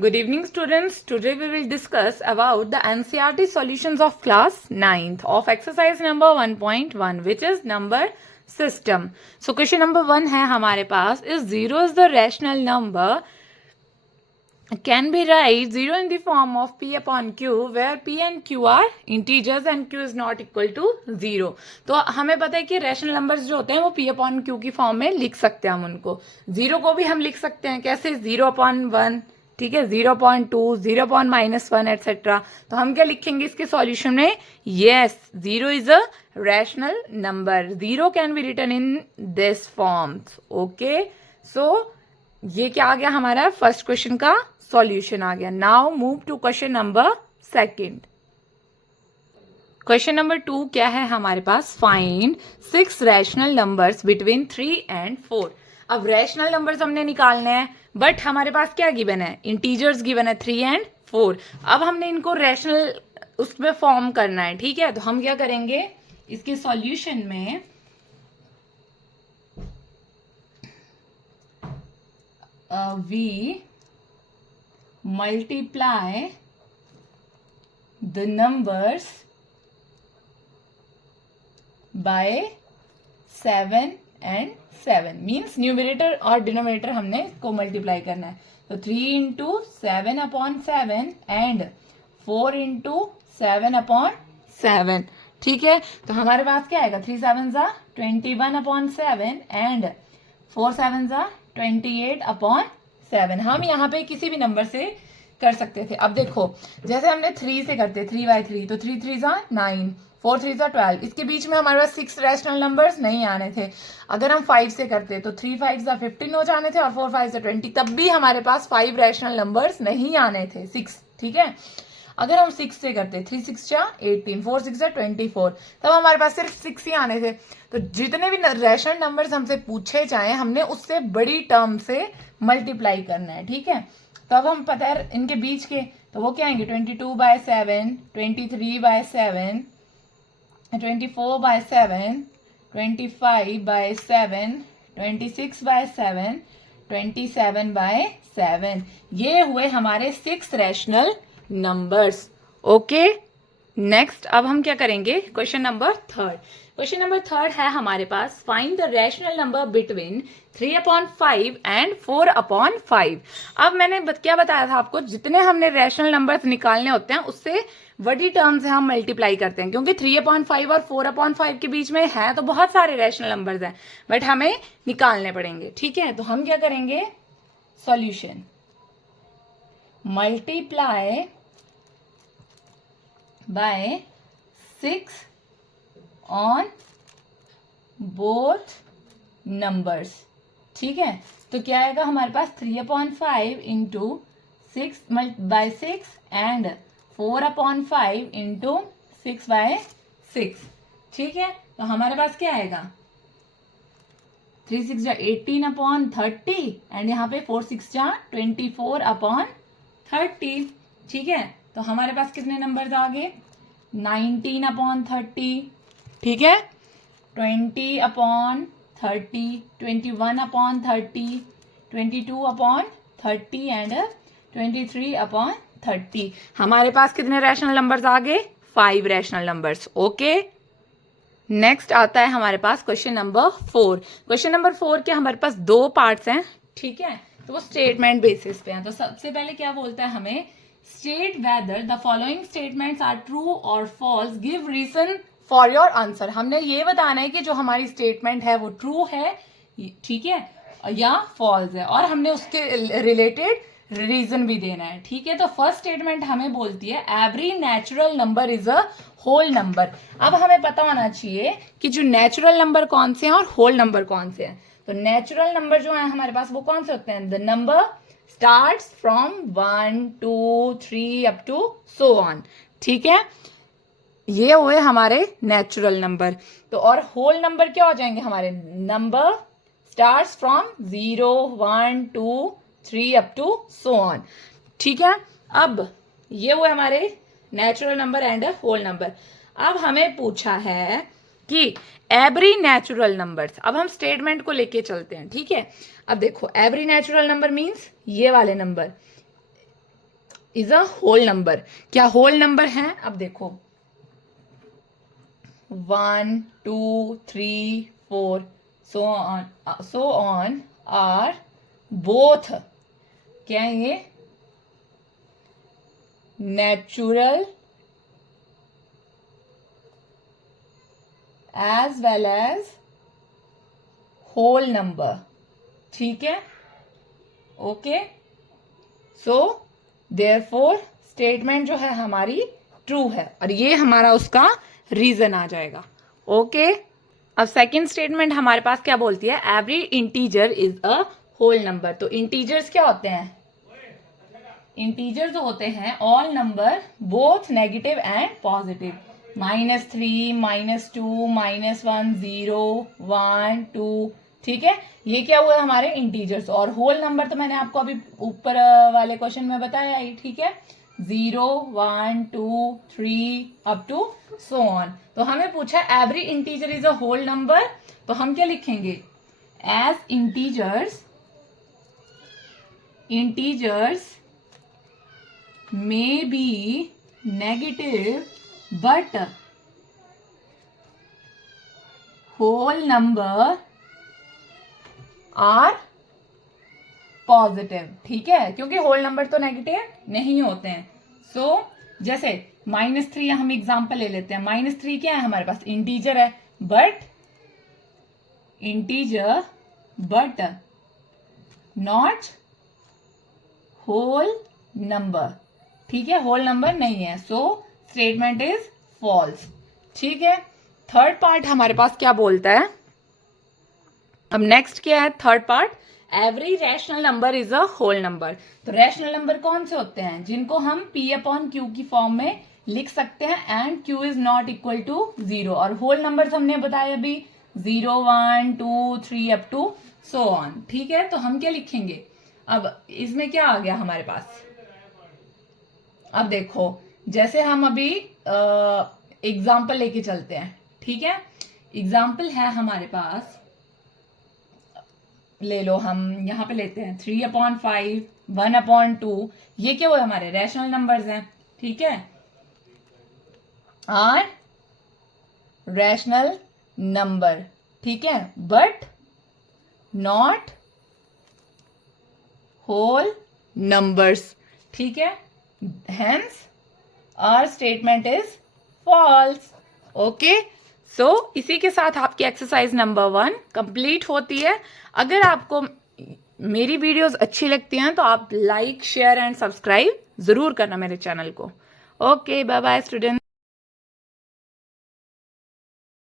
Good evening, students. Today we will discuss about the NCERT solutions of class 9th of exercise number 1.1, which is number system. So question number 1 है हमारे पास, is 0 is the rational number can be write 0 in the form of p upon q where p and q are integers and q is not equal to 0. तो हमें पता है कि rational numbers जो होते हैं वो p upon q की फॉर्म में लिख सकते हैं हम उनको. 0 को भी हम लिख सकते हैं कैसे, 0 upon 1, ठीक है, 0 upon 2, 0 upon -1 एटसेट्रा. तो हम क्या लिखेंगे इसके सॉल्यूशन में, yes 0 is a rational number. 0 can be written in this forms. Okay, so ये क्या आ गया हमारा फर्स्ट क्वेश्चन का सॉल्यूशन आ गया. Now move to question number second. Question number 2 क्या है हमारे पास, find 6 rational numbers between 3 and 4. अब रैशनल नंबर्स हमने निकालने हैं, बट हमारे पास क्या गिवन है, इंटीजर्स गिवन है 3 एंड 4. अब हमने इनको रैशनल उसमें फॉर्म करना है, ठीक है. तो हम क्या करेंगे, इसके सॉल्यूशन में we multiply the numbers by 7 and 7. Means numerator और डिनोमिनेटर हमने इसको मल्टीप्लाई करना है. तो 3 into 7 upon 7 and 4 into 7 upon 7. ठीक है, तो हमारे पास क्या आएगा, 3 7 ज़ा 21 अपॉन 7 एंड 4 7 ज़ा 28 अपॉन 7. हम यहाँ पे किसी भी नंबर से कर सकते थे. अब देखो, जैसे हमने 3 से करते 3 बाई 3, तो 3 3 ज़ा 9, 4 3 ज़ा 12. इसके बीच में हमारे पास 6 रैशनल नंबर्स नहीं आने थे. अगर हम 5 से करते तो 3 5 ज़ा 15 हो जाने थे और 4 5 ज़ा 20, तब भी हमारे पास 5 रैशनल नंबर्स नहीं आने थे, 6. ठीक है, अगर हम 6 से करते 3 6 जा 18, 4 6 जा 24, तब हमारे पास सिर्फ 6 ही आने थे. तो जितने भी रैशनल नंबर्स हमसे पूछे जाएं, हमने उससे बड़ी टर्म से मल्टीप्लाई करना है. ठीक है, तो अब हम पता है इनके बीच के, तो वो क्या आएंगे, 22 by 7, 23 by 7, 24 by 7, 25 by 7, 26 by 7, 27 by 7. ये हुए हमारे 6 रैशनल नंबर्स. ओके, नेक्स्ट अब हम क्या करेंगे, question number third. Question number third है हमारे पास, find the rational number between 3 upon 5 and 4 upon 5. अब मैंने क्या बताया था आपको, जितने हमने रैशनल नंबर्स निकालने होते हैं उससे बड़ी टर्म से हम मल्टीप्लाई करते हैं, क्योंकि 3 अपॉन 5 और 4 अपॉन 5 के बीच में है तो बहुत सारे रैशनल नंबर्स हैं, बट हमें निकालने पड़ेंगे. ठीक है, तो हम क्या करेंगे, solution multiply by 6 on both numbers. ठीक है, तो क्या आएगा हमारे पास, 3 upon 5 into 6 by 6 and 4 upon 5 into 6 by 6. ठीक है, तो हमारे पास क्या आएगा, 3 6 जा 18 अपॉन 30 एंड यहाँ पे 4 6 जा 24 अपॉन 30. ठीक है, तो हमारे पास कितने नंबर्स आ गए, 19 अपॉन 30. ठीक है, 20 upon 30, 21 upon 30, 22 upon 30 and 23 upon 30. हमारे पास कितने रैशनल नंबर्स आ गए, 5 रैशनल नंबर्स. ओके, नेक्स्ट आता है हमारे पास क्वेश्चन नंबर 4. क्वेश्चन नंबर 4 के हमारे पास 2 पार्ट्स हैं. ठीक है, तो वो स्टेटमेंट बेसिस पे हैं. तो सबसे पहले क्या बोलता है हमें, state whether the following statements are true और false, give reason for your answer. हमने ये बताना है कि जो हमारी स्टेटमेंट है वो ट्रू है, ठीक है, या फॉल्स है, और हमने उसके रिलेटेड रीजन भी देना है. ठीक है, तो फर्स्ट स्टेटमेंट हमें बोलती है every natural number is a whole number. अब हमें पता होना चाहिए कि जो नेचुरल नंबर कौन से हैं और होल नंबर कौन से हैं. तो नेचुरल नंबर जो है हमारे पास वो कौन से होते हैं, the number starts from 1 2 3 up to so on. ठीक है, ये हुए हमारे नेचुरल नंबर. तो और होल नंबर क्या हो जाएंगे हमारे, number starts from 0 1 2 3 up to so on. ठीक है, अब ये हुए हमारे natural number and whole number. अब हमें पूछा है कि एवरी नेचुरल नंबर्स, अब हम स्टेटमेंट को लेके चलते हैं. ठीक है, अब देखो एवरी नेचुरल नंबर मीन्स ये वाले number, is a whole number. क्या होल नंबर है? अब देखो 1 2 3 4 so on are both, क्या है ये? Natural as well as whole number. ठीक है, ओके। सो देयरफॉर स्टेटमेंट जो है हमारी ट्रू है, और ये हमारा उसका रीजन आ जाएगा। ओके, अब सेकंड स्टेटमेंट हमारे पास क्या बोलती है? Every integer is a whole number. तो इंटीजर्स क्या होते हैं? इंटीजर्स होते हैं all number both negative and positive. -3, -2, -1, 0, 1, 2। ठीक है, ये क्या हुआ हमारे इंटीजर्स। और होल नंबर तो मैंने आपको अभी ऊपर वाले क्वेश्चन में बताया ही। ठीक है, 0, 1, 2, 3 अप टू सो ऑन। तो हमें पूछा every integer is a whole number, तो हम क्या लिखेंगे? As integers may be negative but whole number are positive। ठीक है, क्योंकि होल नंबर तो नेगेटिव नहीं होते हैं। सो जैसे -3 हम एग्जांपल ले लेते हैं। -3 क्या है हमारे पास? इंटीजर है, बट नॉट होल नंबर। ठीक है, होल नंबर नहीं है, सो स्टेटमेंट इज फॉल्स। ठीक है, थर्ड पार्ट हमारे पास क्या बोलता है? अब नेक्स्ट क्या है third part? Every rational number is a whole number. तो रैशनल नंबर कौन से होते हैं? जिनको हम P/Q की फॉर्म में लिख सकते हैं and Q is not equal to 0। और होल नंबर्स हमने बताया अभी 0, 1, 2, 3 अप टू सो ऑन। ठीक है, तो हम क्या लिखेंगे? अब इसमें क्या आ गया हमारे पास? अब देखो, जैसे हम अभी एग्जाम्पल लेके चलते हैं। ठीक है, एग्जाम्पल है हमारे पास, ले लो, हम यहां पे लेते हैं 3/5, 1/2। ये क्या हुआ? हमारे रैशनल नंबर्स हैं। ठीक है, आर रैशनल नंबर। ठीक है, बट नॉट होल नंबर्स। ठीक है, hence our statement is false। Okay, so इसी के साथ आपकी एक्सरसाइज नंबर 1 कंप्लीट होती है। अगर आपको मेरी वीडियोस अच्छी लगती हैं तो आप लाइक, शेयर एंड सब्सक्राइब जरूर करना मेरे चैनल को। Okay, bye bye student.